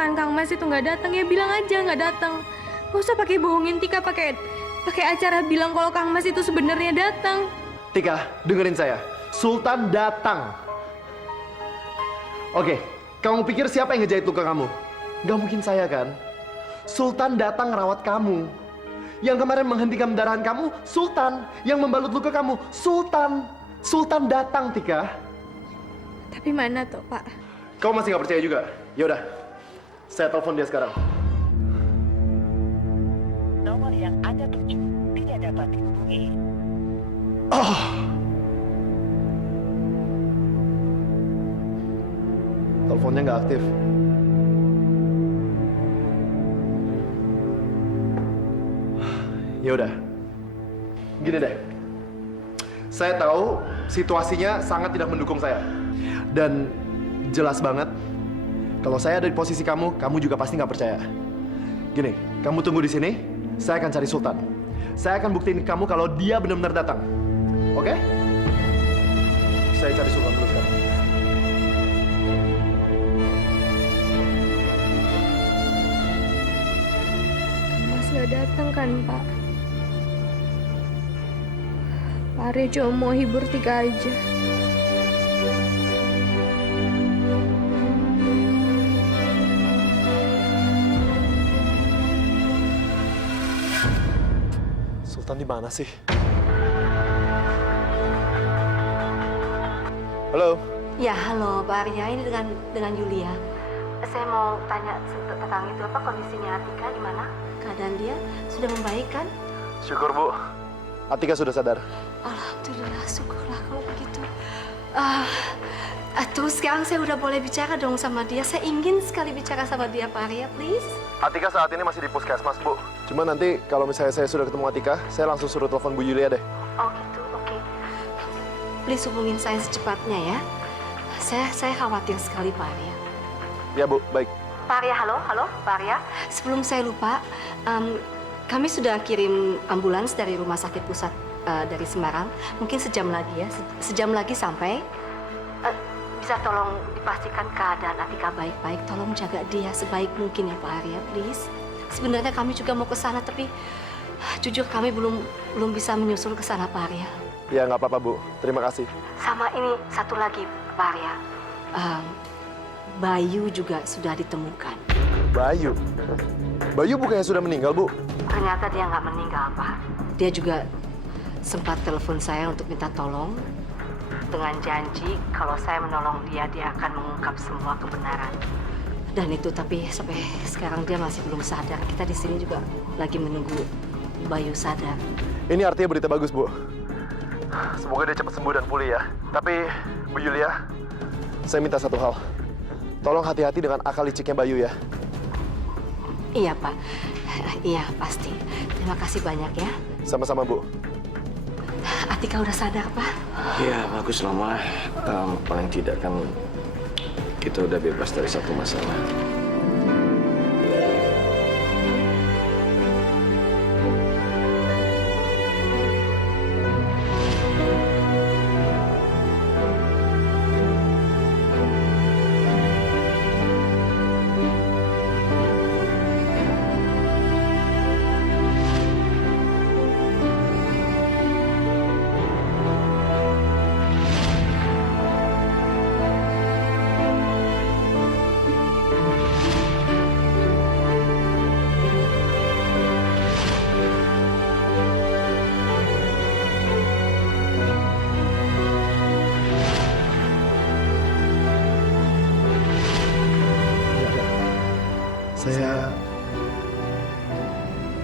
misalkan Kang Mas itu nggak datang, ya bilang aja nggak datang. Gak usah pakai bohongin Tika, pakai acara bilang kalau Kang Mas itu sebenarnya datang. Tika, dengerin saya. Sultan datang. Oke, kamu pikir siapa yang ngejahit luka kamu? Gak mungkin saya kan? Sultan datang ngerawat kamu. Yang kemarin menghentikan pendarahan kamu, Sultan. Yang membalut luka kamu, Sultan. Sultan datang, Tika. Tapi mana tuh, Pak? Kamu masih gak percaya juga? Yaudah, saya telepon dia sekarang. Nomor yang Anda tuju tidak dapat dihubungi. Teleponnya nggak aktif. Ya udah, gini deh. Saya tahu situasinya sangat tidak mendukung saya. Dan jelas banget, kalau saya ada di posisi kamu, kamu juga pasti nggak percaya. Gini, kamu tunggu di sini, saya akan cari Sultan. Saya akan buktiin ke kamu kalau dia benar-benar datang. Oke? Saya cari Sultan dulu sekarang. Mas nggak datang kan, Pak? Pak Arya cuma mau hibur Tika aja. Sultan di mana sih? Halo. Ya, halo Pak Arya, ini dengan Yulia. Saya mau tanya tentang itu, apa kondisinya Atika gimana? Keadaan dia sudah membaik kan? Syukur, Bu. Atika sudah sadar. Alhamdulillah, syukurlah kalau begitu. Terus sekarang saya udah boleh bicara dong sama dia. Saya ingin sekali bicara sama dia, Pak Arya, please. Atika saat ini masih di puskesmas, Bu. Cuma nanti kalau misalnya saya sudah ketemu Atika, saya langsung suruh telepon Bu Yulia deh. Oh gitu, oke. Please hubungin saya secepatnya ya. Saya khawatir sekali, Pak Arya. Ya, Bu. Baik. Pak Arya, halo, Pak Arya. Sebelum saya lupa, kami sudah kirim ambulans dari rumah sakit pusat dari Semarang. Mungkin sejam lagi ya, sejam lagi sampai. Bisa tolong dipastikan keadaan Atika baik-baik. Tolong jaga dia sebaik mungkin ya Pak Arya, please. Sebenarnya kami juga mau ke sana, tapi jujur kami belum bisa menyusul ke sana, Pak Arya. Ya, nggak apa-apa, Bu. Terima kasih. Sama ini satu lagi, Pak Arya. Bayu juga sudah ditemukan. Bayu? Bayu bukannya sudah meninggal, Bu? Ternyata dia nggak meninggal, Pak. Dia juga sempat telepon saya untuk minta tolong dengan janji kalau saya menolong dia akan mengungkap semua kebenaran. Dan itu tapi sampai sekarang dia masih belum sadar. Kita di sini juga lagi menunggu Bayu sadar. Ini artinya berita bagus, Bu. Semoga dia cepat sembuh dan pulih ya. Tapi, Bu Yulia, saya minta satu hal. Tolong hati-hati dengan akal liciknya Bayu ya. Iya, Pak. Iya, pasti. Terima kasih banyak ya. Sama-sama, Bu. Atika udah sadar, Pak? Ya, bagus lah, Ma. Paling tidak kan kita udah bebas dari satu masalah.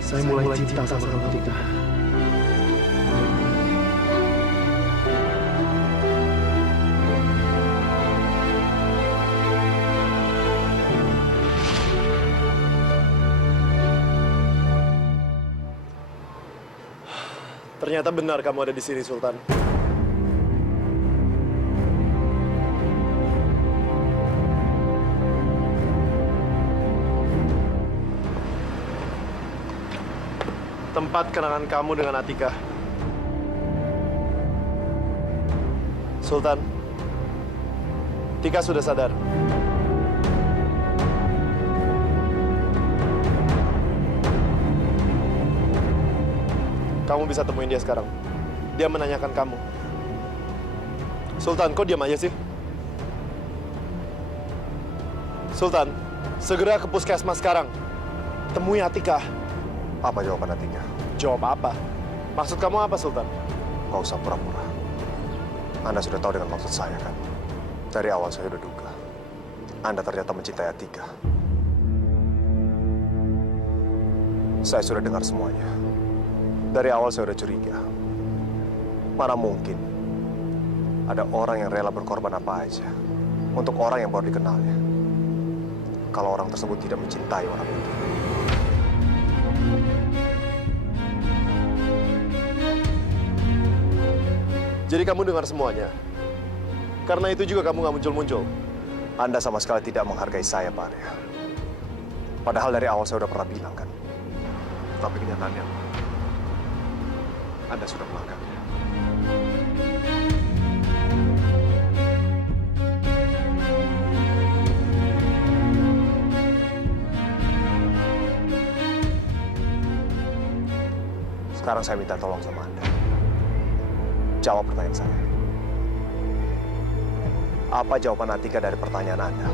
Saya mulai cinta sama kamu, Tika. Ternyata benar kamu ada di sini, Sultan. Tempat kenangan kamu dengan Atika. Sultan, Tika sudah sadar. Kamu bisa temuin dia sekarang. Dia menanyakan kamu. Sultan, kok diam aja sih? Sultan, segera ke puskesmas sekarang. Temui Atika. Apa jawaban Atika? Jawab apa? Maksud kamu apa, Sultan? Gak usah pura-pura. Anda sudah tahu dengan maksud saya kan? Dari awal saya udah duga. Anda ternyata mencintai Atika. Saya sudah dengar semuanya. Dari awal saya udah curiga. Mana mungkin ada orang yang rela berkorban apa aja untuk orang yang baru dikenalnya. Kalau orang tersebut tidak mencintai orang itu. Jadi kamu dengar semuanya. Karena itu juga kamu nggak muncul-muncul. Anda sama sekali tidak menghargai saya, Pak Arya. Padahal dari awal saya udah pernah bilang kan. Tapi kenyataannya, Anda sudah melanggarnya. Sekarang saya minta tolong sama Anda. Jawab pertanyaan saya. Apa jawaban Atika dari pertanyaan Anda?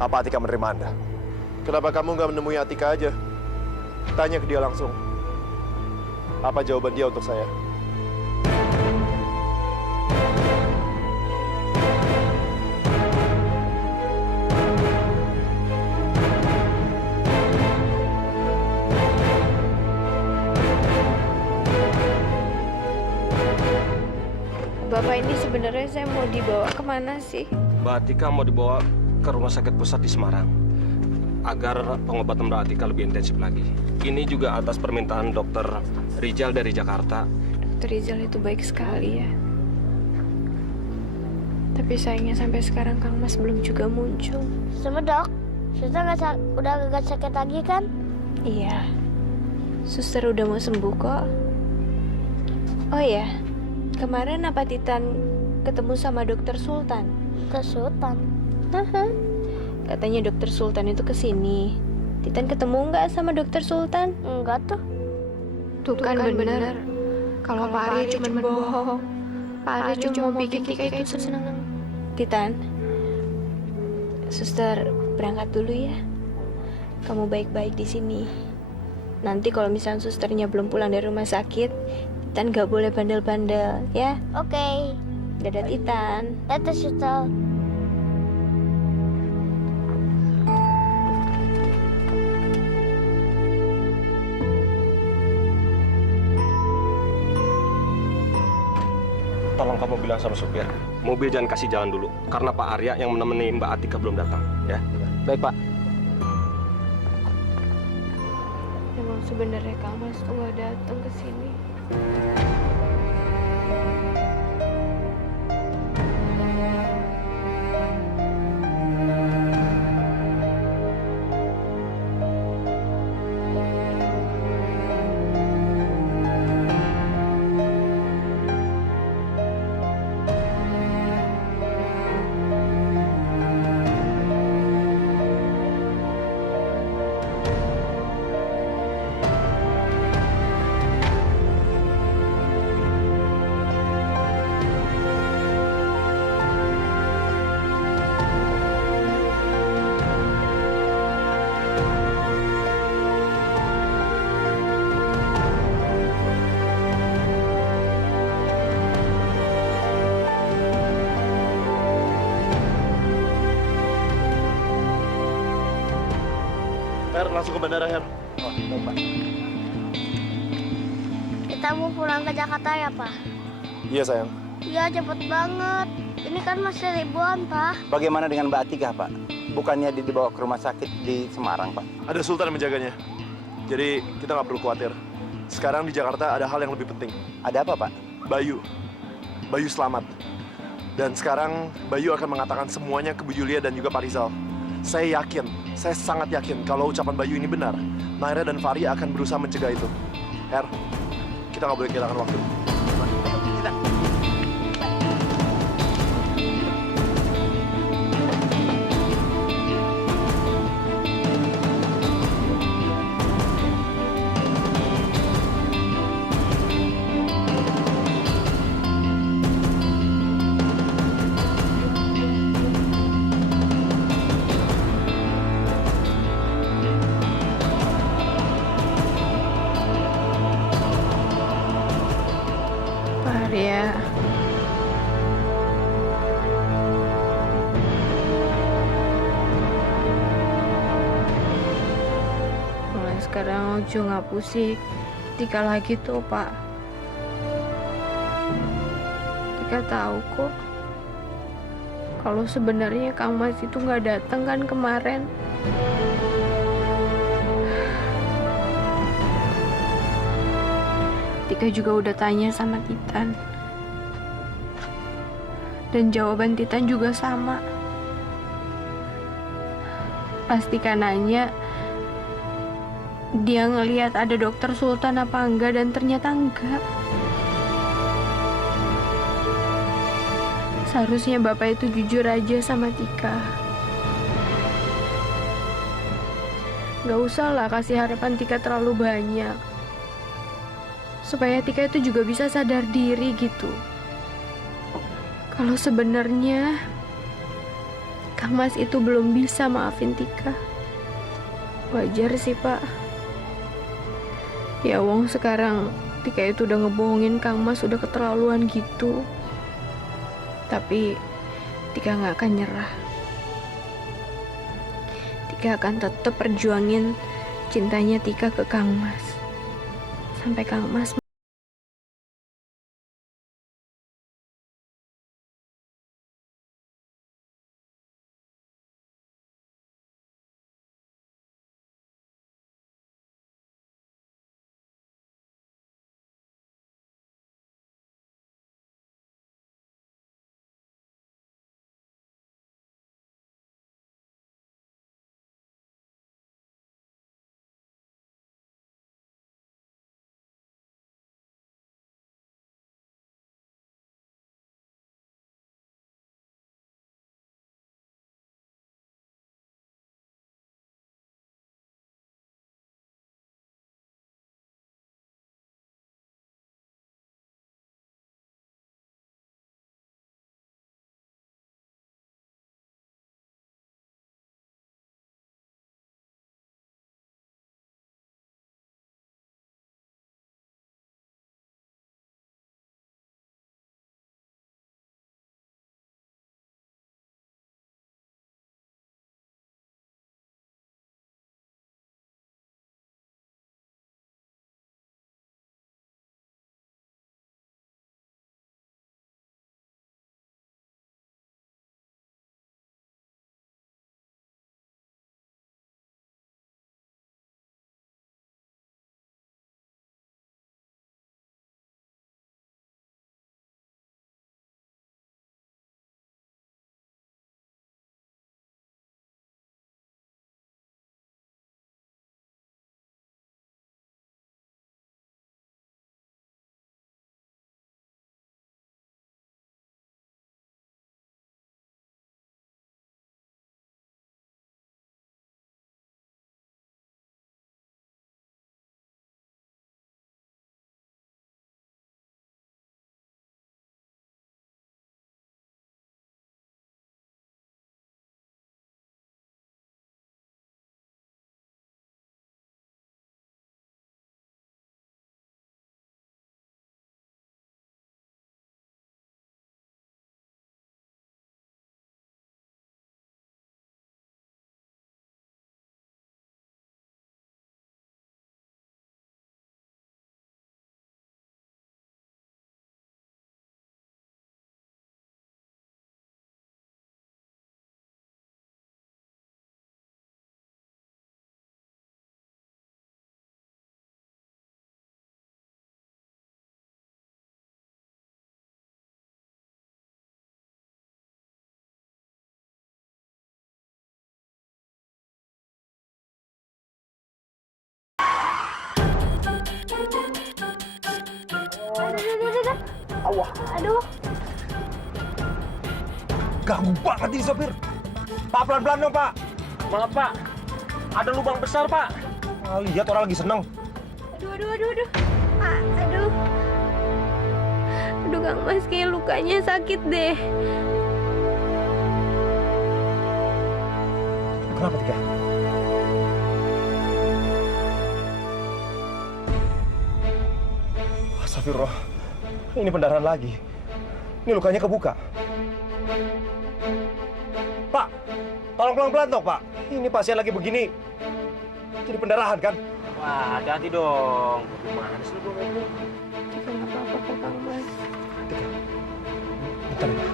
Apa Atika menerima Anda? Kenapa kamu nggak menemui Atika aja? Tanya ke dia langsung. Apa jawaban dia untuk saya? Bapak ini sebenarnya saya mau dibawa kemana sih? Mbak Atika mau dibawa ke rumah sakit pusat di Semarang agar pengobatan Mbak Atika lebih intensif lagi. Ini juga atas permintaan dokter Rizal dari Jakarta. Dokter Rizal itu baik sekali ya. Tapi sayangnya sampai sekarang Kang Mas belum juga muncul. Sama dok, suster udah gak sakit lagi kan? Iya, suster udah mau sembuh kok. Oh ya, kemarin apa Titan ketemu sama dokter Sultan? Ke Sultan. Katanya dokter Sultan itu kesini. Titan ketemu nggak sama dokter Sultan? Enggak tuh. Tuh kan bener. Kalau Pak Arya cuma bohong. Pak Arya cuma mau bikin Tika itu seneng. Titan, suster berangkat dulu ya. Kamu baik-baik di sini. Nanti kalau misalnya susternya belum pulang dari rumah sakit, Titan nggak boleh bandel-bandel ya. Oke. Dadah Titan. Dadah suster. Tolong kamu bilang sama supir, mobil jangan kasih jalan dulu karena Pak Arya yang menemani Mbak Atika belum datang, ya. Baik, Pak. Emang sebenarnya Kang Mas tuh nggak datang ke sini. Her, langsung ke bandara, Her. Oh, baik, Pak. Kita mau pulang ke Jakarta ya, Pak? Iya, sayang. Iya, cepet banget. Ini kan masih ribuan, Pak. Bagaimana dengan Mbak Atika, Pak? Bukannya dibawa ke rumah sakit di Semarang, Pak? Ada Sultan yang menjaganya. Jadi, kita nggak perlu khawatir. Sekarang di Jakarta ada hal yang lebih penting. Ada apa, Pak? Bayu. Bayu selamat. Dan sekarang Bayu akan mengatakan semuanya ke Bu Yulia dan juga Pak Rizal. Saya yakin, saya sangat yakin kalau ucapan Bayu ini benar. Naira dan Fahri akan berusaha mencegah itu. Her, kita nggak boleh kehilangan waktu. Kita. sekarang Ojo nggak pusing Tika lagi tuh, Pak. Tika tahu kok kalau sebenarnya Kang Mas itu nggak datang kan kemarin. Tika juga udah tanya sama Titan. Dan jawaban Titan juga sama. Pas Tika nanya, dia ngelihat ada dokter Sultan apa enggak, dan ternyata enggak. Seharusnya Bapak itu jujur aja sama Tika. Gak usah lah kasih harapan Tika terlalu banyak. Supaya Tika itu juga bisa sadar diri gitu. Kalau sebenarnya Kang Mas itu belum bisa maafin Tika. Wajar sih, Pak. Ya wong sekarang Tika itu udah ngebohongin Kang Mas, udah keterlaluan gitu. Tapi Tika gak akan nyerah. Tika akan tetap perjuangin cintanya Tika ke Kang Mas. Sampai Kang Mas Aduh. Ganggu banget ini sopir. Pak, pelan-pelan dong, Pak. Maaf, Pak. Ada lubang besar, Pak. Nah, lihat orang lagi seneng. Aduh. Aduh. Aduh, Kang Mas kayak lukanya sakit deh. Kenapa, Tika? Astagfirullah. Ini pendarahan lagi. Ini lukanya kebuka. Pak, tolong pelan-pelan dong, Pak. Ini pasien lagi begini. Jadi pendarahan kan? Wah, hati-hati dong. Gimana sih lu ngomong? Tika nggak apa-apa kok Kang Mas. Bentar ya.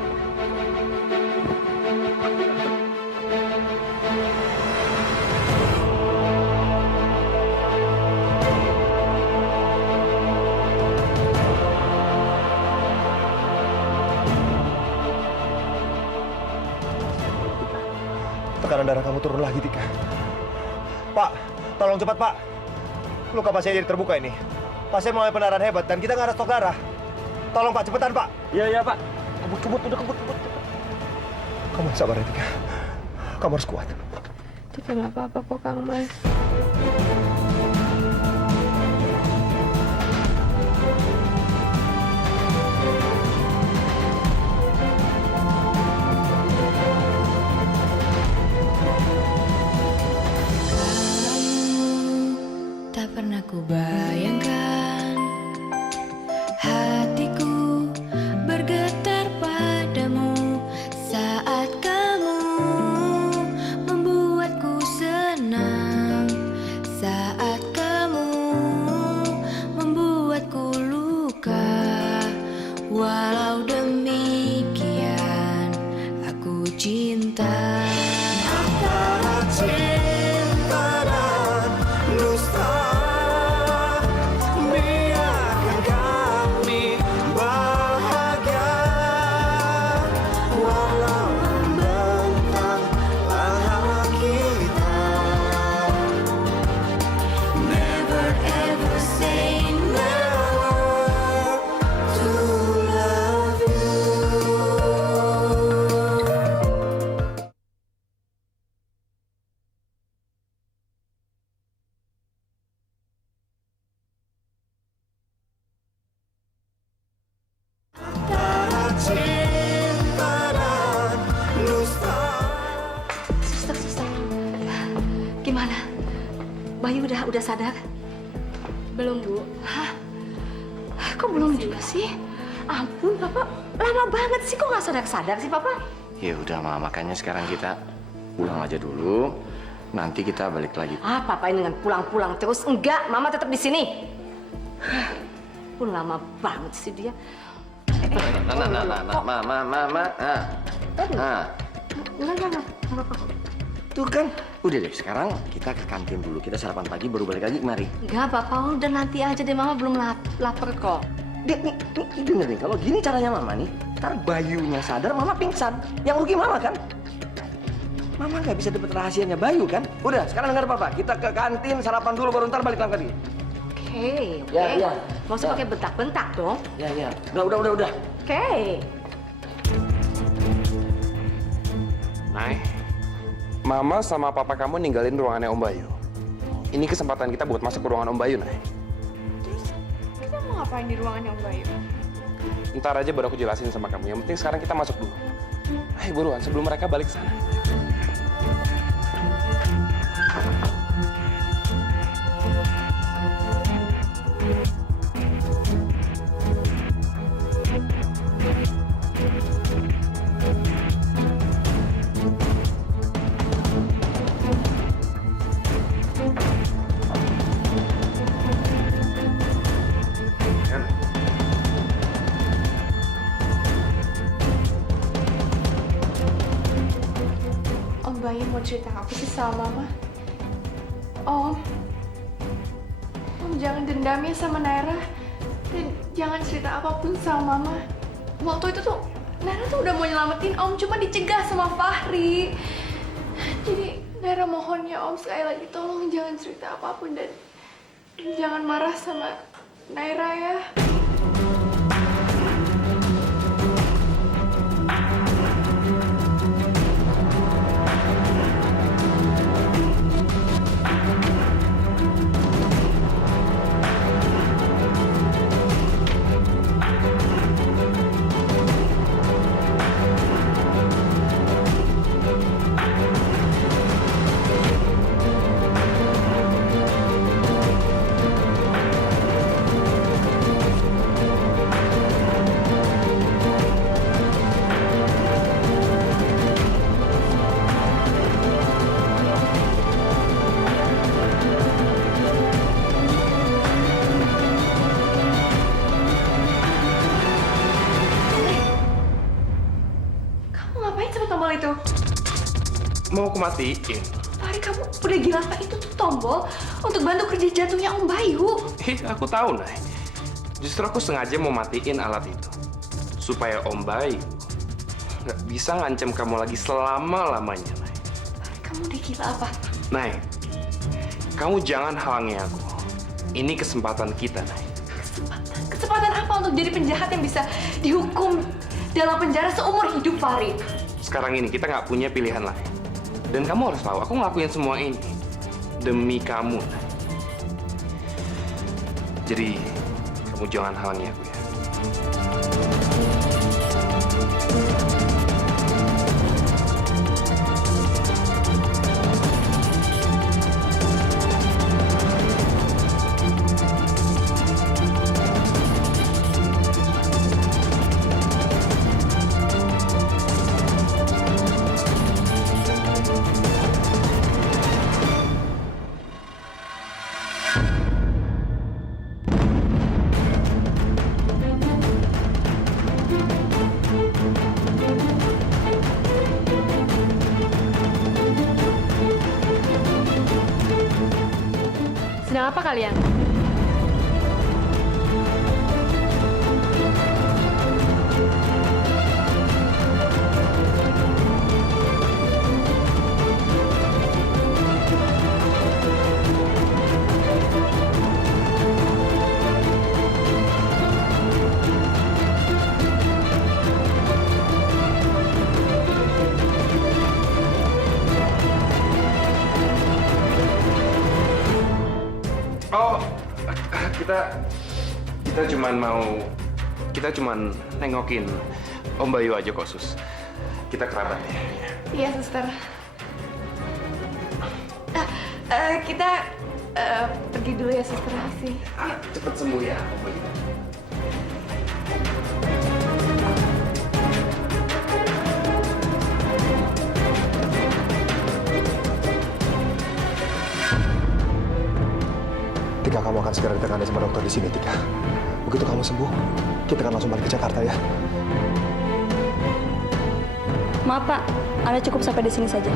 Tekanan darah kamu turun lagi, Tika. Pak, tolong cepat, Pak. Luka pasien jadi terbuka ini. Pasien mengalami pendarahan hebat dan kita nggak ada stok darah. Tolong, Pak, cepetan, Pak. Iya, Pak. Kebut, udah kebut. Kamu yang sabar ya, Tika. Kamu harus kuat. Tika nggak apa-apa kok Kang Mas. Tak pernah ku bayangkan hatiku bergetar padamu saat kamu membuatku senang, saat kamu membuatku luka. Walau demikian aku cinta. Antara cinta dan dusta, biarkan kami bahagia. Walau membentang langkah kita, never ever say never to love you. Antara cinta dan dusta. Suster. Gimana? Bayu udah sadar? Belum Bu. Hah? Kok belum juga sih? Ampun, Papa. Lama banget sih, kok nggak sadar-sadar sih, Papa? Ya udah, Ma, makanya sekarang kita pulang aja dulu. Nanti kita balik lagi. Papa ini dengan pulang-pulang terus. Enggak, Mama tetap di sini. Pun lama banget sih dia. Mama. Enggak. Apa-apa. Tuh kan, udah deh. Sekarang kita ke kantin dulu. Kita sarapan pagi baru balik lagi kemari. Enggak, Papa. Udah nanti aja deh. Mama belum lapar kok. Dek, nih, denger nih. Kalau gini caranya Mama nih, ntar Bayunya sadar, Mama pingsan. Yang rugi Mama kan? Mama nggak bisa dapet rahasianya Bayu kan? Udah, sekarang dengar Papa. Kita ke kantin, sarapan dulu, baru ntar balik lagi. Oke. Ya. Mau usah pakai bentak-bentak dong. Ya. Udah. Oke. Nay, Mama sama Papa kamu ninggalin ruangannya Om Bayu. Ini kesempatan kita buat masuk ke ruangan Om Bayu, Nay. Kita mau ngapain di ruangannya Om Bayu? Ntar aja baru aku jelasin sama kamu. Yang penting sekarang kita masuk dulu. Ayo buruan, sebelum mereka balik sana. Om Bayu mau cerita apa sih sama Mama? Om jangan dendam ya sama Naira. Dan jangan cerita apapun sama Mama. Waktu itu tuh Naira tuh udah mau nyelamatin Om, cuma dicegah sama Fahri. Jadi Naira mohon ya Om, sekali lagi tolong jangan cerita apapun dan jangan marah sama Naira ya. mau aku matiin? Fahri, kamu udah gila apa? Itu tuh tombol untuk bantu kerja jantungnya Om Bayu. Aku tahu, Nay. Justru aku sengaja mau matiin alat itu. Supaya Om Bayu nggak bisa ngancam kamu lagi selama-lamanya, Nay. Fahri, kamu udah gila apa? Nay, kamu jangan halangi aku. Ini kesempatan kita, Nay. Kesempatan apa untuk jadi penjahat yang bisa dihukum dalam penjara seumur hidup, Fahri? Sekarang ini kita nggak punya pilihan lain. Dan kamu harus tahu, aku ngelakuin semua ini demi kamu, Nay. Jadi, kamu jangan halangi aku ya. Sedang apa kalian? Oh, kita cuman nengokin Om Bayu aja kok, Sus. Kita kerabat ya. Iya, suster. Kita pergi dulu ya, suster. Makasih. Cepet sembuh ya, Om Bayu. Tika, kamu akan segera ditangani sama dokter di sini, Tika. Begitu kamu sembuh, kita akan langsung balik ke Jakarta ya. Maaf Pak, Anda cukup sampai di sini saja.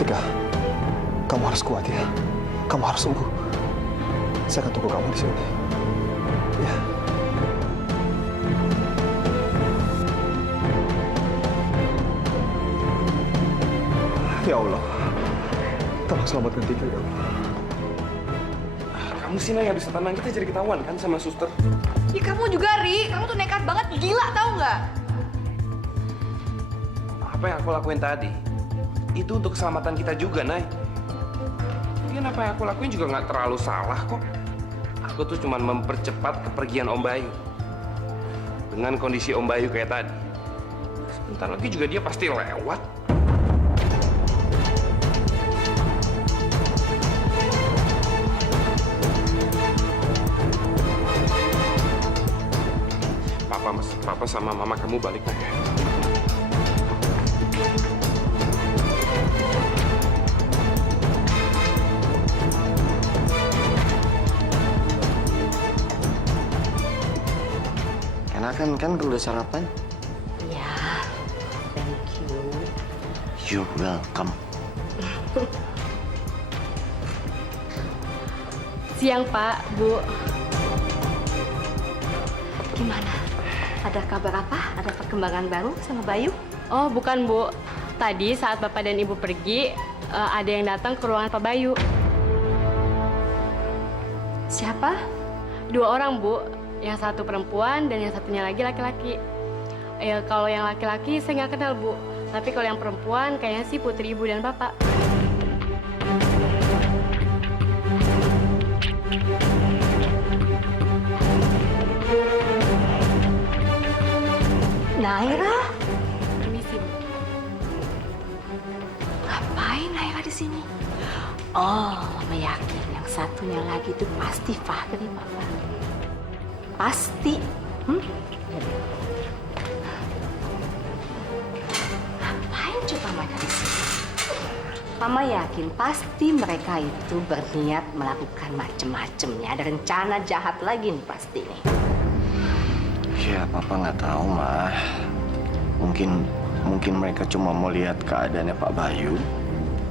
Tika, kamu harus kuat ya. Kamu harus sembuh. Saya akan tunggu kamu di sini. Ya. Ya Allah, tolong selamatkan Tika ya Allah. Kamu sih, Nay, habis tenang kita jadi ketahuan kan sama suster. Ya kamu juga, Ri. Kamu tuh nekat banget, gila tau nggak? Apa yang aku lakuin tadi, itu untuk keselamatan kita juga, Nay. Mungkin apa yang aku lakuin juga nggak terlalu salah kok. Aku tuh cuma mempercepat kepergian Om Bayu. Dengan kondisi Om Bayu kayak tadi, sebentar lagi juga dia pasti lewat. Papa sama Mama kamu balik ya. Enakan kan kalau udah sarapan? Ya, thank you. You're welcome. Siang, Pak, Bu. Gimana? Ada kabar apa? Ada perkembangan baru sama Bayu? Oh, bukan, Bu. Tadi saat Bapak dan Ibu pergi, ada yang datang ke ruangan Pak Bayu. Siapa? 2 orang, Bu. Yang satu perempuan dan yang satunya lagi laki-laki. Kalau yang laki-laki saya nggak kenal, Bu. Tapi kalau yang perempuan kayaknya sih putri Ibu dan Bapak. Naira? Permisi, Bu. Ngapain Naira di sini? Oh, Mama yakin yang satunya lagi itu pasti Fahri, Papa. Pasti. Ngapain coba mereka di sini? Mama yakin pasti mereka itu berniat melakukan macem-macem ya. Ada rencana jahat lagi nih pasti nih. Ya, Papa nggak tahu, Mah. Mungkin Mungkin mereka cuma mau lihat keadaannya Pak Bayu.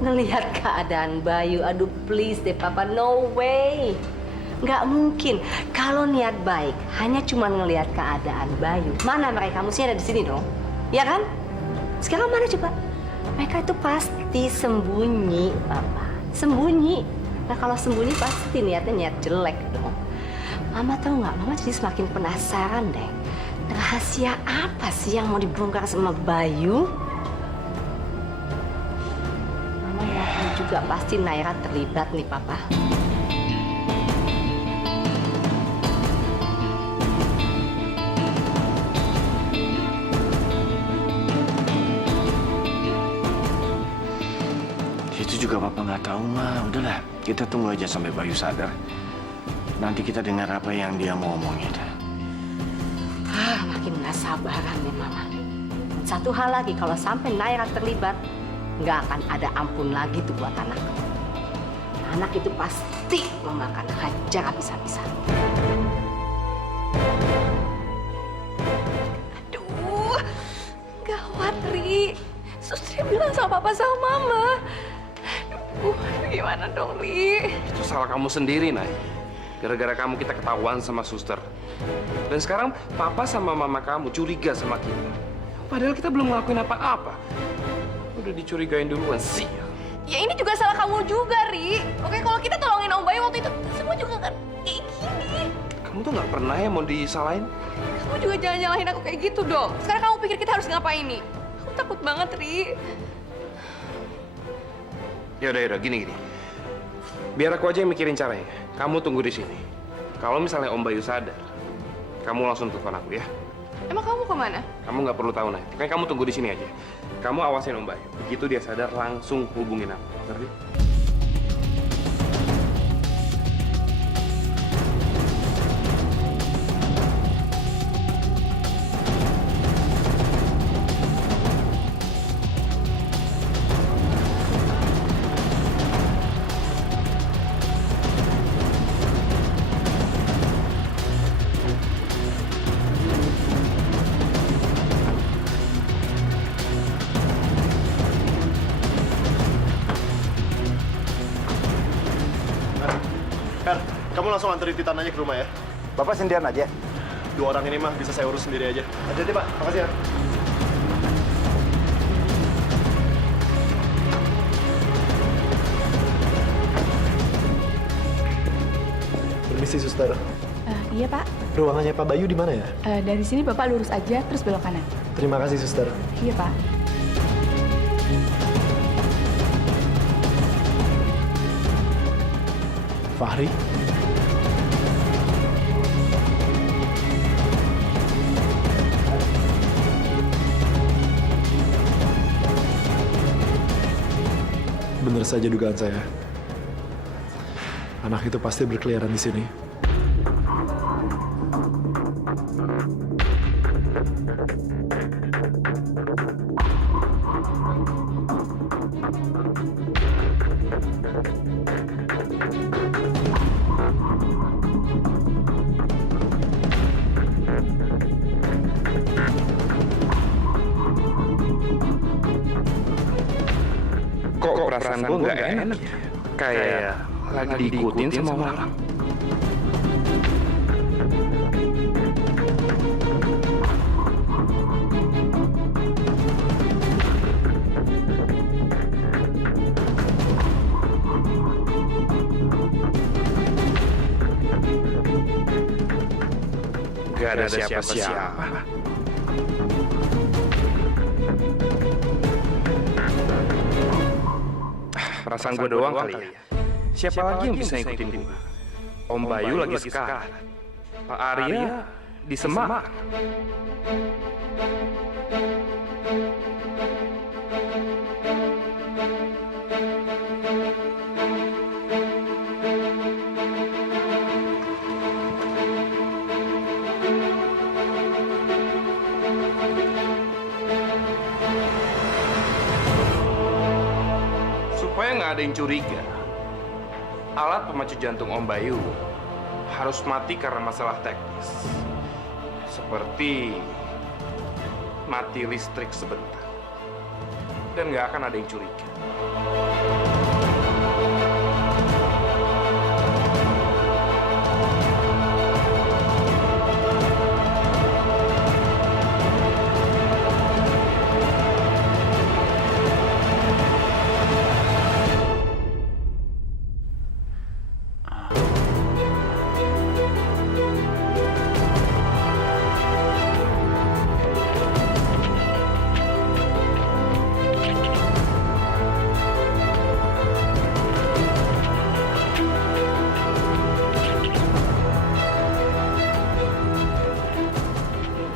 Ngelihat keadaan Bayu, aduh please deh Papa, no way. Nggak mungkin. Kalau niat baik, hanya cuma ngelihat keadaan Bayu. Mana mereka? Mestinya ada di sini dong. Ya kan? Sekarang mana coba? Mereka itu pasti sembunyi, Papa. Sembunyi. Nah kalau sembunyi pasti niatnya niat jelek dong. Mama tahu nggak? Mama jadi semakin penasaran deh. Rahasia apa sih yang mau dibongkar sama Bayu? Mama yakin juga pasti Naira terlibat nih, Papa. Itu juga Papa nggak tahu, Ma. Udahlah, kita tunggu aja sampai Bayu sadar. Nanti kita dengar apa yang dia mau omongin. Makin nggak sabaran nih Mama. Satu hal lagi, kalau sampai Naira terlibat, nggak akan ada ampun lagi tuh buat anak. Anak itu pasti Mama akan hajar habis-habisan. Aduh, gawat, Ri. Sustri bilang sama Papa sama Mama. Aduh, gimana dong, Ri? Itu salah kamu sendiri, Nay. Gara-gara kamu kita ketahuan sama suster. Dan sekarang papa sama mama kamu curiga sama kita. Padahal kita belum ngelakuin apa-apa. Udah dicurigain duluan sih. Ya ini juga salah kamu juga, Ri. Oke, kalau kita tolongin Om Bayu waktu itu, semua juga kan kayak gini. Kamu tuh nggak pernah ya mau disalahin? Kamu juga jangan nyalahin aku kayak gitu dong. Sekarang kamu pikir kita harus ngapain nih? Aku takut banget, Ri. Yaudah, gini. Biar aku aja yang mikirin caranya. Kamu tunggu di sini. Kalau misalnya Om Bayu sadar, kamu langsung telepon aku ya. Emang kamu kemana? Kamu nggak perlu tahu, Nay. Pokoknya kamu tunggu di sini aja. Kamu awasin Om Bayu. Begitu dia sadar, langsung hubungin aku. Ngerti? Her, kamu langsung anterin Titan aja ke rumah ya. Bapak sendirian aja. 2 orang ini mah bisa saya urus sendiri aja. Hati-hati, Pak. Makasih ya. Permisi, Suster. Iya Pak, Ruangannya Pak Bayu di mana ya? dari sini Bapak lurus aja terus belok kanan. Terima kasih, Suster. Iya Pak. Fahri? Benar saja dugaan saya. Anak itu pasti berkeliaran di sini. Kok perasaan gue nggak enak ya? Kayak lagi diikutin sama orang. Gak ada siapa-siapa. Perasaan gue doang kali ya. Siapa lagi yang bisa ikutin gue? Om Bayu lagi sekarat. Pak Arya di Semak. Supaya nggak ada yang curiga, alat pemacu jantung Om Bayu harus mati karena masalah teknis. Seperti mati listrik sebentar. Dan nggak akan ada yang curiga.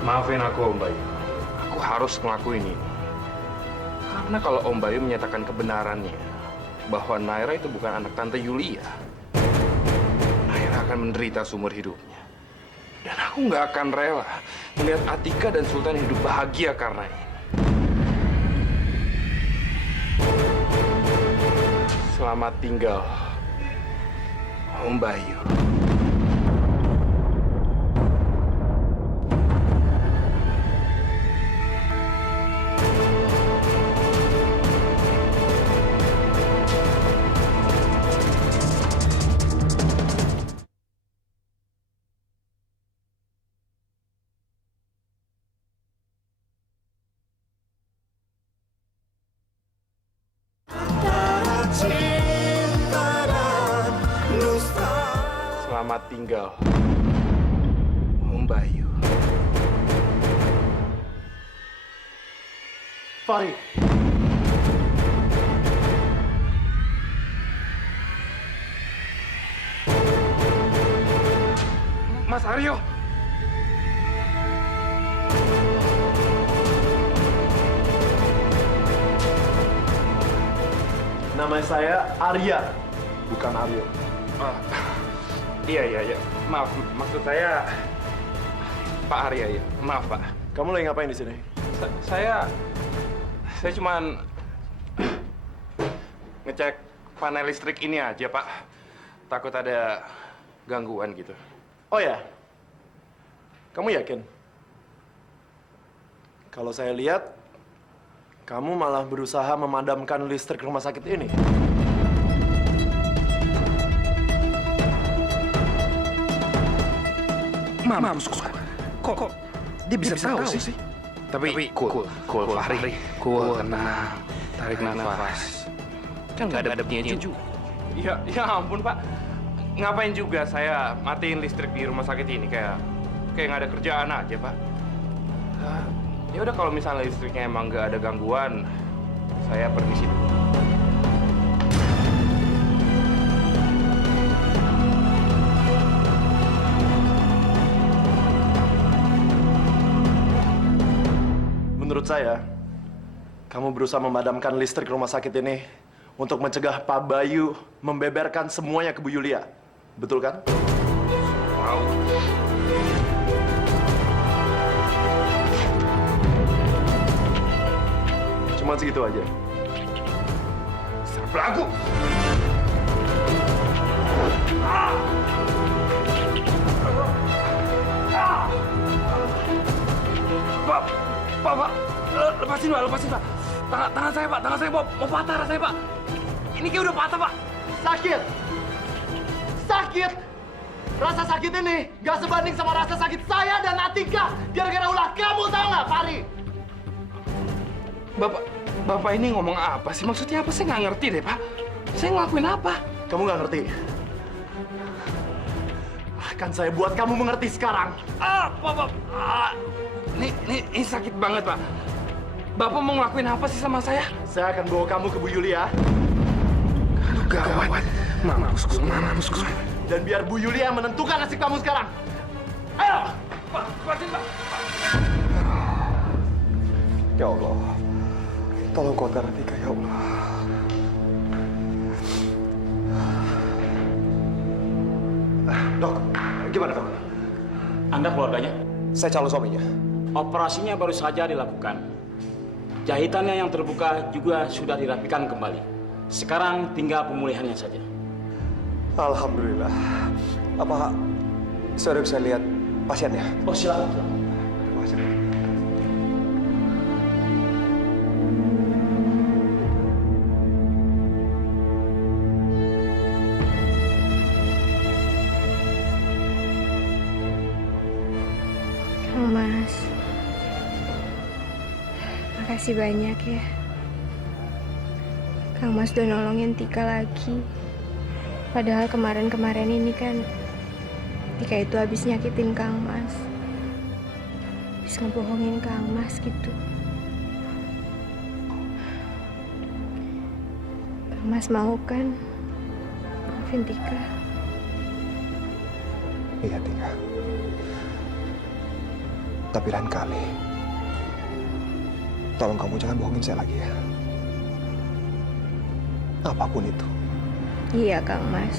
Maafin aku, Om Bayu. Aku harus ngelakuin ini. Karena kalau Om Bayu menyatakan kebenarannya bahwa Naira itu bukan anak Tante Yulia, Naira akan menderita seumur hidupnya. Dan aku nggak akan rela melihat Atika dan Sultan hidup bahagia karena ini. Selamat tinggal, Om Bayu. Selamat tinggal, Om Bayu. Fahri. Mas Aryo. Nama saya Arya, bukan Aryo. Iya. Maaf, maksud saya Pak Arya ya. Maaf, Pak. Kamu lagi ngapain di sini? Saya cuman ngecek panel listrik ini aja, Pak. Takut ada gangguan gitu. Oh ya? Kamu yakin? Kalau saya lihat, kamu malah berusaha memadamkan listrik rumah sakit ini. Mampus kok dia bisa tahu sih? Tapi cool, Fahri. Cool, tenang. Tarik nafas. Kan nggak ada buktinya juga. Ya ampun, Pak. Ngapain juga saya matiin listrik di rumah sakit ini kayak nggak ada kerjaan aja, Pak. Ya udah kalau misalnya listriknya emang nggak ada gangguan, saya permisi dulu. Menurut saya, kamu berusaha memadamkan listrik rumah sakit ini untuk mencegah Pak Bayu membeberkan semuanya ke Bu Yulia. Betul kan? Wow. Cuma segitu aja. Belagu. Pak, lepasin Pak. Tangan saya Pak, mau patah rasanya Pak. Ini kayak udah patah Pak. Sakit! Rasa sakit ini gak sebanding sama rasa sakit saya dan Atika. Gara-gara ulah kamu, tahu nggak, Fahri? Bapak ini ngomong apa sih? Maksudnya apa? Saya nggak ngerti deh, Pak. Saya ngelakuin apa? Kamu nggak ngerti. Akan saya buat kamu mengerti sekarang. Bapak. Ini sakit banget, Pak. Bapak mau ngelakuin apa sih sama saya? Saya akan bawa kamu ke Bu Yulia. Aduh, gawat. Mampus gue. Dan biar Bu Yulia yang menentukan nasib kamu sekarang. Ayo! Pak, lepasin, Pak. Ya Allah, tolong kuatkan Atika, ya Allah. Dok, gimana dok? Anda keluarganya? Saya calon suaminya. Operasinya baru saja dilakukan. Jahitannya yang terbuka juga sudah dirapikan kembali. Sekarang tinggal pemulihannya saja. Alhamdulillah. Apa saya udah bisa lihat pasiennya? Oh, silakan. Terima kasih. Kang Mas. Makasih banyak ya. Kang Mas udah nolongin Tika lagi. Padahal kemarin-kemarin ini kan Tika itu habis nyakitin Kang Mas. Habis ngebohongin Kang Mas gitu. Kang Mas mau kan maafin Tika? Iya, Tika. Tapi lain kali, tolong kamu jangan bohongin saya lagi ya. Apapun itu. Iya, Kang Mas.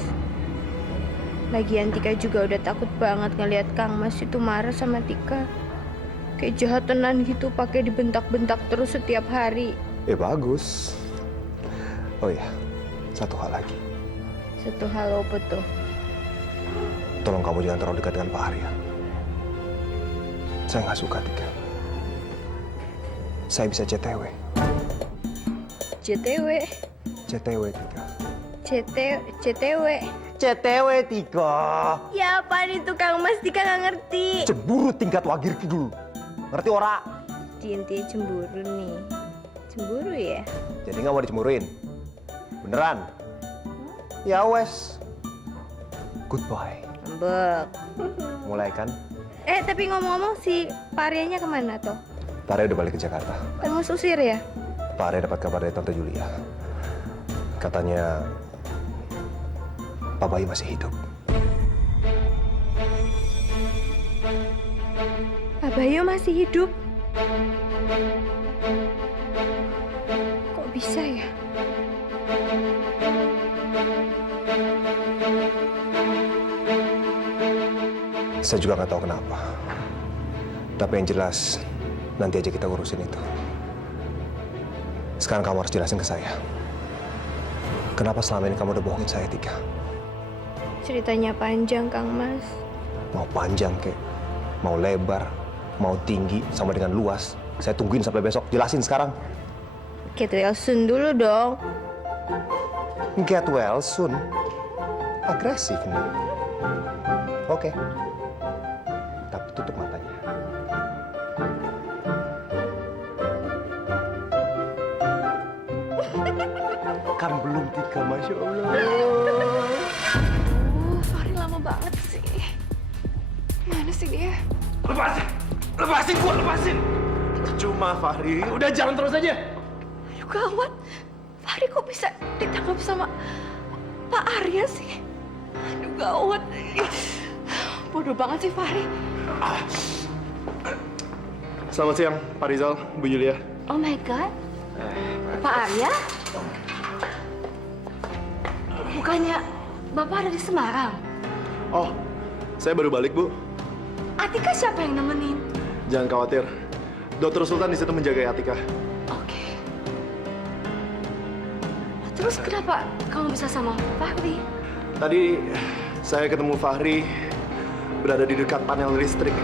Lagian Tika juga udah takut banget ngelihat Kang Mas itu marah sama Tika. Kayak jahat tenan gitu, pakai dibentak-bentak terus setiap hari. Bagus. Oh iya, satu hal lagi. Satu hal apa tuh? Tolong kamu jangan terlalu dekat dengan Pak Arya. Saya nggak suka, Tika. Saya bisa CTW. CTW? CTW, Tika. CTW? CTW, Tika. Ya apaan itu Kang Mas? Tika nggak ngerti. Cemburu tingkat wagir kidul. Ngerti ora? Intinya cemburu nih. Cemburu ya? Jadi nggak mau dicemburuin? Beneran? Ya wes. Goodbye. Ngambek. Mulai kan? Tapi ngomong-ngomong si Pak Aryanya kemana toh? Pak Arya udah balik ke Jakarta. Kan mau susir ya? Pak Arya dapat kabar dari Tante Julia. Katanya Pak Bayu masih hidup. Pak Bayu masih hidup? Kok bisa ya? Saya juga nggak tahu kenapa. Tapi yang jelas, nanti aja kita urusin itu. Sekarang kamu harus jelasin ke saya. Kenapa selama ini kamu udah bohongin saya, Tika? Ceritanya panjang, Kang Mas. Mau panjang, kek. Mau lebar, mau tinggi, sama dengan luas. Saya tungguin sampai besok. Jelasin sekarang. Get well soon dulu dong. Get well soon. Agresif nih. Oke. Tapi tutup matanya. Kan belum, Tika, Masya Allah. Fahri lama banget sih. Mana sih dia? Lepasin! Lepasin, gua lepasin! Cuma Fahri, udah jalan terus aja. Aduh gawat. Fahri kok bisa ditangkap sama Pak Arya sih? Aduh gawat. Bodoh banget sih Fahri. Selamat siang, Pak Rizal, Bu Julia. Oh my God. Pak Arya? Bukannya Bapak ada di Semarang? Oh, saya baru balik, Bu. Atika siapa yang nemenin? Jangan khawatir. Dokter Sultan di situ menjaga Atika. Oke. Terus kenapa kamu bisa sama Fahri? Tadi saya ketemu Fahri berada di dekat panel listrik.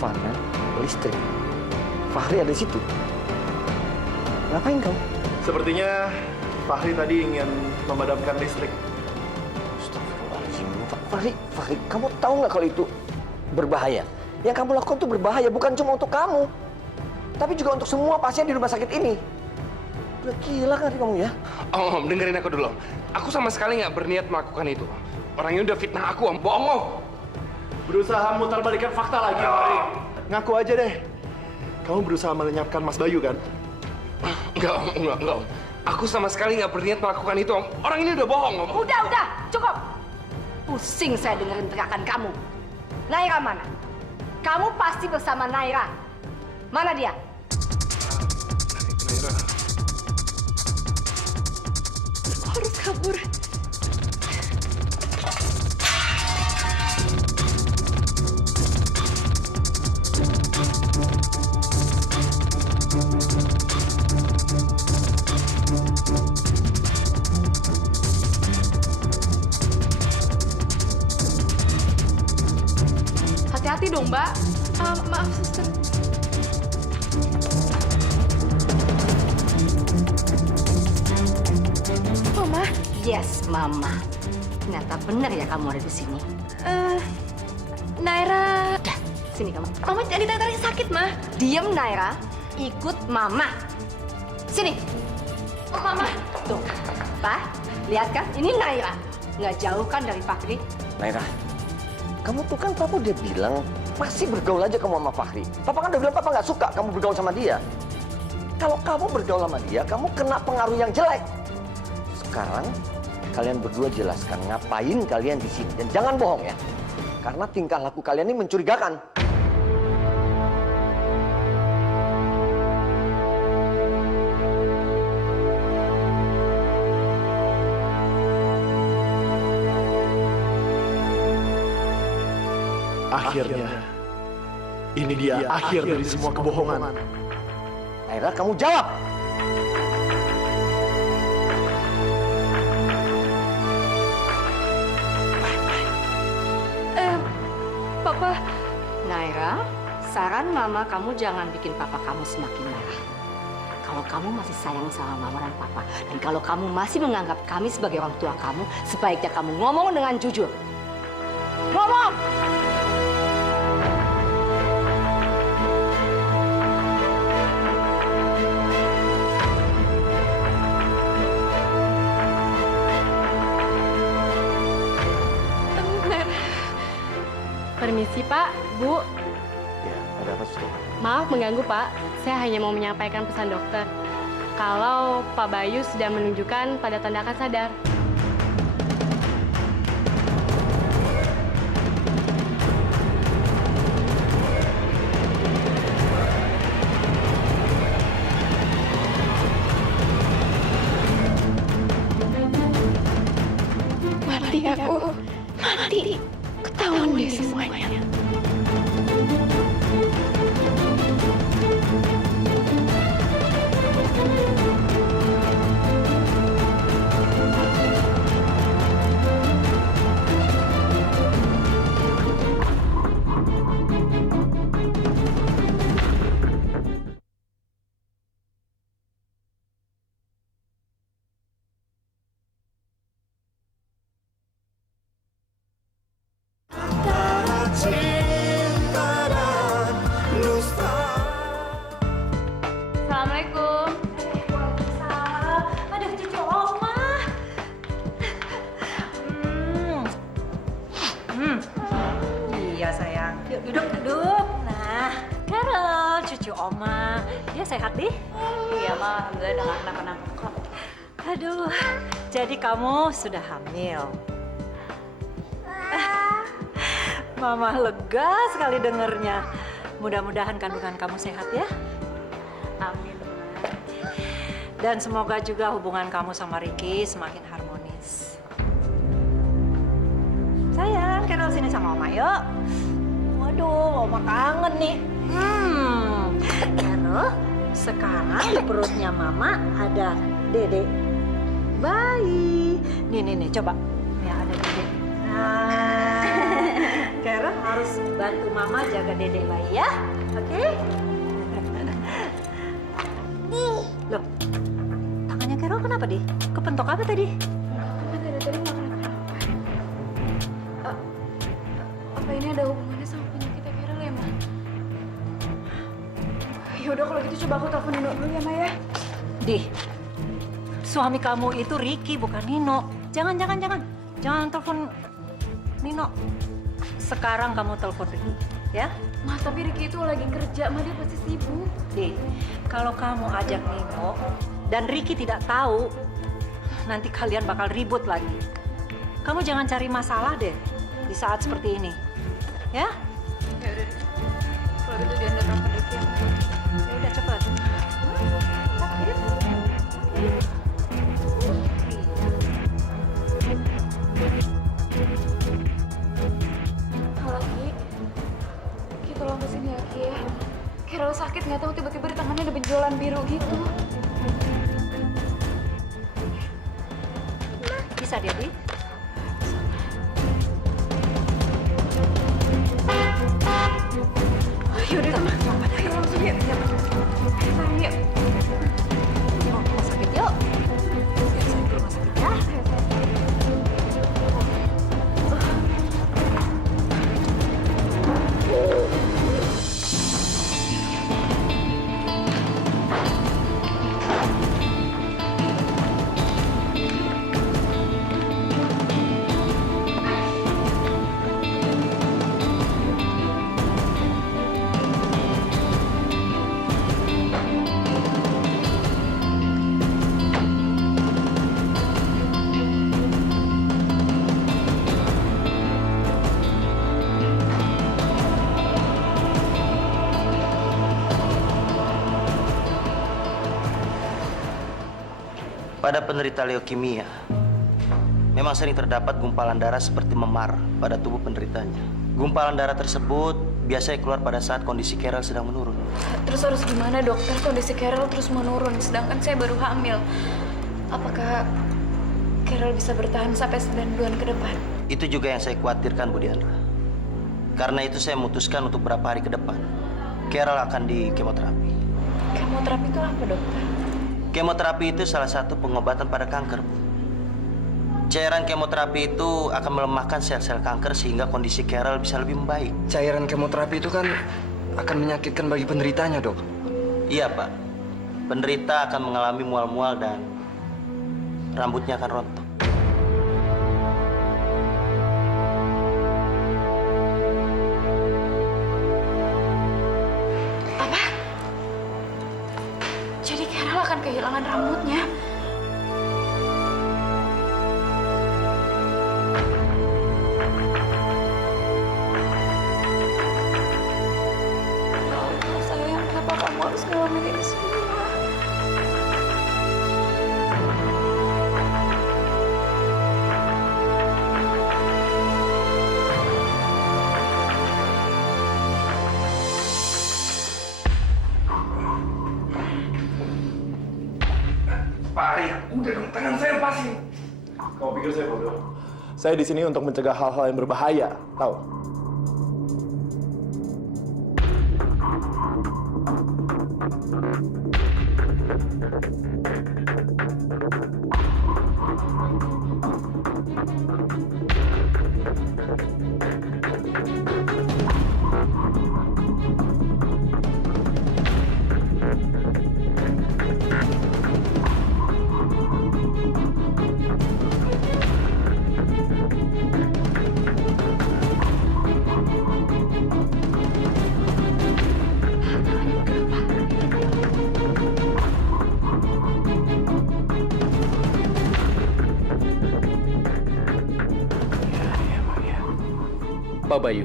Panel listrik. Fahri ada di situ. Ngapain kamu? Sepertinya Fahri tadi ingin memadamkan listrik. Astagfirullahaladzim. Fahri, kamu tahu nggak kalau itu berbahaya? Yang kamu lakukan itu berbahaya bukan cuma untuk kamu, tapi juga untuk semua pasien di rumah sakit ini. Udah gila kan kamu ya? Om, dengerin aku dulu. Om. Aku sama sekali nggak berniat melakukan itu. Orangnya udah fitnah aku, Om. Bohong, Om. Berusaha mutarbalikan fakta lagi, Fahri. Ngaku aja deh. Kamu berusaha melenyapkan Mas Bayu, kan? Enggak, Om. Enggak, Om. Aku sama sekali nggak berniat melakukan itu, Om. Orang ini udah bohong, Om. Udah, cukup. Pusing saya dengerin teriakan kamu. Naira mana? Kamu pasti bersama Naira. Mana dia? Naira. Harus kabur. Hati-hati dong, Mbak. Maaf, suster. Mama. Yes, Mama. Ternyata benar ya kamu ada di sini. Naira. Dah, sini kamu. Mama jadi tarik sakit, Ma. Diam, Naira. Ikut Mama. Sini. Oh, Mama. Tuh, Pak. Lihat kan? Ini Naira. Nggak jauh kan dari Fahri? Naira, kamu tuh kan papa udah bilang masih bergaul aja kamu sama Fahri. Papa kan udah bilang papa nggak suka kamu bergaul sama dia. Kalau kamu bergaul sama dia, kamu kena pengaruh yang jelek. Sekarang kalian berdua jelaskan ngapain kalian di sini dan jangan bohong ya. Karena tingkah laku kalian ini mencurigakan. Akhirnya, ini dia akhir dari semua kebohongan. Naira, kamu jawab. Papa. Naira, saran Mama kamu jangan bikin papa kamu semakin marah. Kalau kamu masih sayang sama Mama dan Papa, dan kalau kamu masih menganggap kami sebagai orang tua kamu, sebaiknya kamu ngomong dengan jujur. Ngomong! Permisi Pak, Bu. Ya, ada apa sih? Maaf mengganggu Pak, saya hanya mau menyampaikan pesan dokter. Kalau Pak Bayu sudah menunjukkan pada tanda akan sadar. Mati aku. Mati. Ketahuan deh semuanya. Assalamualaikum. Ada cucu Oma. Iya sayang. Yuk duduk. Nah, Carol, cucu Oma. Dia sehat deh? Iya, Ma. Alhamdulillah udah nggak kenapa-napa. Aduh, jadi kamu sudah hamil. Mama lega sekali dengernya. Mudah-mudahan kandungan kamu sehat ya. Amin. Dan semoga juga hubungan kamu sama Ricky semakin harmonis. Sayang, Carol sini sama Oma yuk. Waduh, Oma kangen nih. Carol, sekarang di perutnya Mama ada Dede bayi. Nih, coba. Ya, ada Dede. Nah, Carol harus bantu Mama jaga Dede bayi ya. Oke? Loh, tangannya Carol kenapa, Di? Kepentok apa tadi? Tadi nggak kenapa-napa. Apa ini ada hubungannya sama penyakitnya Carol ya, Ma? Yaudah kalau gitu coba aku telepon Nino dulu ya, Ma ya. Di, suami kamu itu Ricky bukan Nino. Jangan telepon Nino. Sekarang kamu telepon Ricky, ya? Ma, tapi Ricky itu lagi kerja, Ma, dia pasti sibuk. Di, kalau kamu ajak Nino dan Ricky tidak tahu, nanti kalian bakal ribut lagi. Kamu jangan cari masalah deh di saat seperti ini, ya? Ya udah deh. Kalau gitu dia udah telepon Ricky. Ya udah cepat. Halo, Ki, tolong kesini ya, Ki ya. Carol sakit, nggak tahu tiba-tiba di tangannya ada benjolan biru gitu. Bisa dia, Di? Yaudah, teman. Ayo langsung yuk. Sayang, yuk. Rumah sakit yuk. Siap-siap ke rumah sakit ya. Pada penderita leukemia, memang sering terdapat gumpalan darah seperti memar pada tubuh penderitanya. Gumpalan darah tersebut biasanya keluar pada saat kondisi Carol sedang menurun. Terus harus gimana dokter? Kondisi Carol terus menurun, sedangkan saya baru hamil. Apakah Carol bisa bertahan sampai 9 bulan ke depan? Itu juga yang saya khawatirkan, Bu Diandra. Karena itu saya memutuskan untuk beberapa hari ke depan, Carol akan di kemoterapi. Kemoterapi itu apa, dokter? Kemoterapi itu salah satu pengobatan pada kanker, Bu. Cairan kemoterapi itu akan melemahkan sel-sel kanker sehingga kondisi Carol bisa lebih membaik. Cairan kemoterapi itu kan akan menyakitkan bagi penderitanya, Dok. Iya, Pak. Penderita akan mengalami mual-mual dan rambutnya akan rontok. Apa? Jadi Carol akan kehilangan rambutnya? Ya Allah, sayang, kenapa kamu harus ngalamin ini semua? Pak Arya, udah dong, tangan saya lepasin. Kamu pikir saya bodoh? Saya di sini untuk mencegah hal-hal yang berbahaya, tahu? Pak Bayu,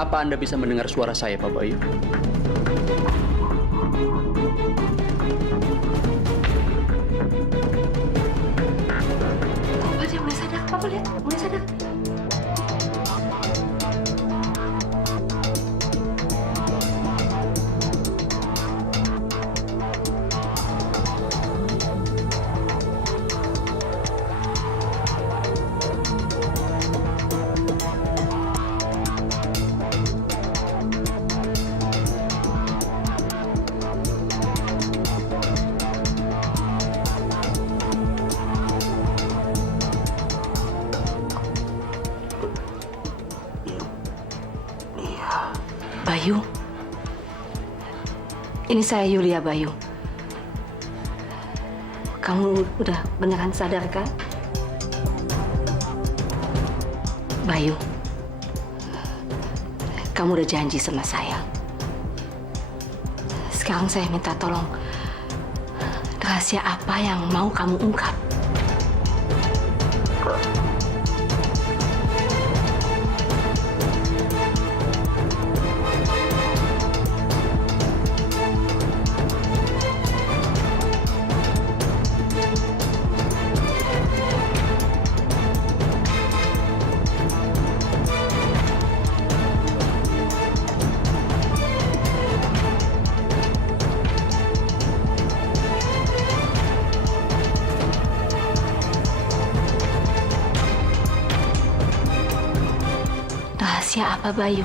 apa Anda bisa mendengar suara saya, Pak Bayu? Papa dia mulai sadar, Papa lihat, mulai sadar. Bayu, ini saya Yulia Bayu. Kamu udah beneran sadar kan? Bayu, kamu udah janji sama saya. Sekarang saya minta tolong, rahasia apa yang mau kamu ungkap? Rahasia apa, Bayu?